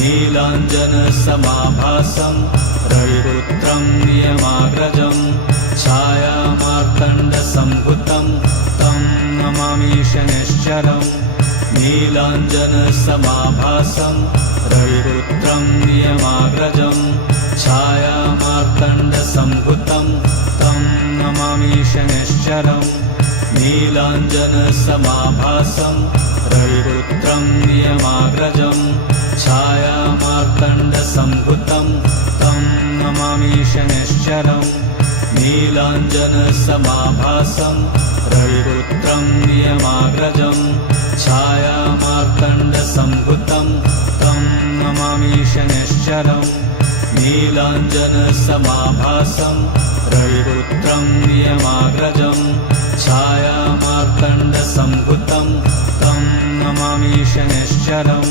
नीलाञ्जनसमाभासं रविपुत्रं नियमाग्रजं छायामार्तण्डसम्भुतं तं नमामि शनैश्चरम् नीलाञ्जनसमाभासं रविपुत्रं नियमाग्रजं छायामार्तण्डसम्भुतं तं नमामि शनैश्चरम् नीलाञ्जनसमाभासं रविपुत्रं नियमाग्रजं छायामार्तण्डसम्भुतं तं नमामि शनैश्चरम् नीलाञ्जनसमाभासं रविपुत्रं नियमाग्रजं छायामार्तण्डसम्भुतं तं नमामि शनैश्चरम् नीलाञ्जनसमाभासं रविपुत्रं नियमाग्रजं छायामार्तण्डसम्भुतं तं नमामि शनैश्चरम्